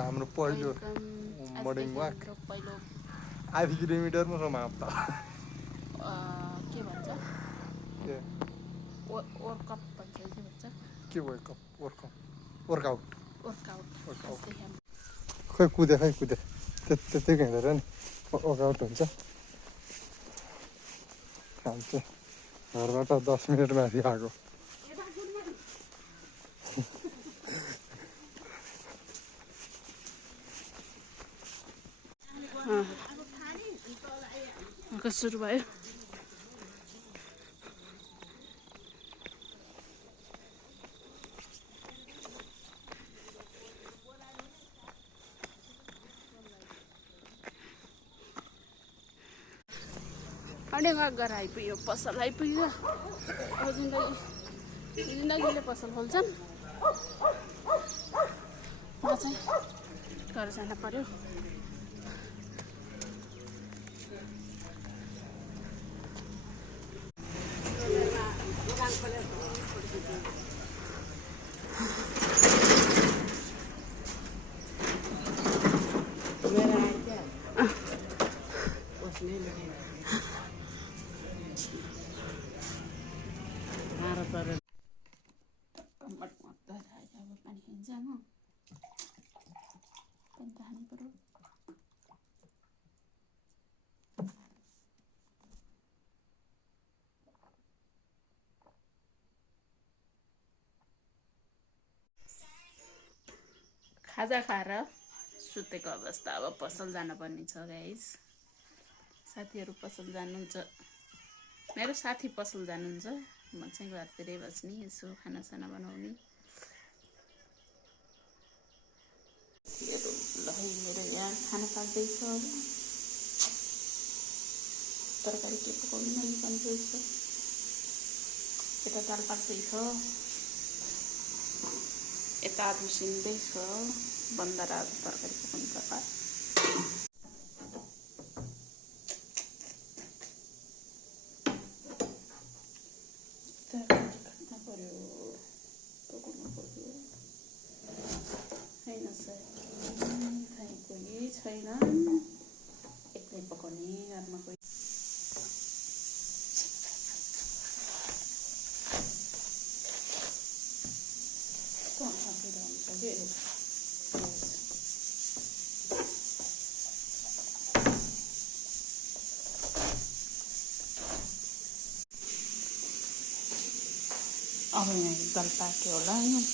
हाम्रो पहिलो morning walk आधी किलोमिटरमा समाप्त के भन्छ के वर्कअप भन्छ के भन्छ के वर्कआउट वर्कआउट खै कुदे त्यतिकै हिँडेर नि वर्कआउट हुन्छ हामी चाहिँ घरबाट 10 मिनट माथि आएको सुरु भयो अनि घर आइपुग्यो पसल आइपुग्यो जिन्दगीले पसल खोल्छन् म चाहिँ घर जान पर्यो खाजा खाएर सुतेको अवस्था अब पसल जानुपर्ने छ गाइस साथीहरू पसल जानुहुन्छ मेरो साथी पसल जानुहुन्छ म चाहिँ घरतिरै बस्ने यसो खानासाना बनाउने मेरो यहाँ खाना पाक्दैछ तरकारी के पकाउनु मैले कन्फ्युज छ यता दाल पाक्दैछ यता उसिन्दैछ बन्दरा तरकारी पकाउनु प्रकार काट्न पर्यो पकाउनु पर्यो होइन सर खै कोही छैन एक्लै पकाउने घरमा कोही अब यहाँ दाल पाक्यो होला होइन